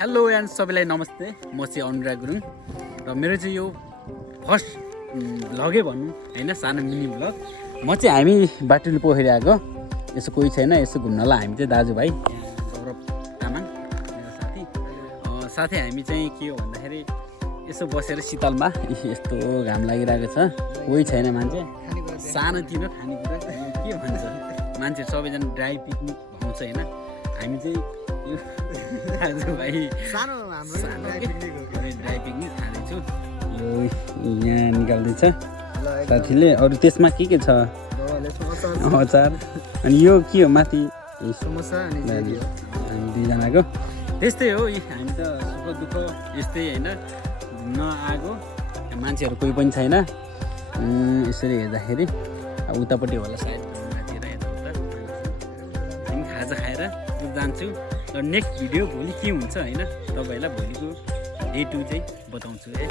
Hello and सबैलाई नमस्ते। म चाहिँ अनुराग गुरुङ र मेरो चाहिँ यो फर्स्ट भ्लगै भनौँ होइन, सानो मिनी भ्लग। म चाहिँ हामी बाटुली पोखरी आएको, यसो कोही छैन, यसो घुम्नलाई हामी चाहिँ दाजुभाइ सौरभ तामाङ मेरो साथी हामी चाहिँ के हो भन्दाखेरि यसो बसेर शीतलमा यस्तो घाम लागिरहेको छ, कोही छैन मान्छे, सानोतिनो खानेकुरा के भन्छ मान्छे सबैजना ड्राई पिकनिक आउँछ होइन। हामी चाहिँ यो दाजुभाइ ड्राई पिकनिक खाँदैछु। यो यहाँ निकाल्दैछ साथीले। अरू त्यसमा के छ? अचार। अनि यो के हो माथि? हामी दुईजनाको त्यस्तै हो। हामी त सुख दुःख यस्तै होइन, घुम्न आएको मान्छेहरू कोही पनि छैन। यसरी हेर्दाखेरि अब उतापट्टि होला सायद, माथितिर यताउता हामी खाजा खाएर जान्छु। र नेक्स्ट भिडियो भोलि के हुन्छ होइन, तपाईँहरूलाई भोलिको डे 2 चाहिँ बताउँछु है।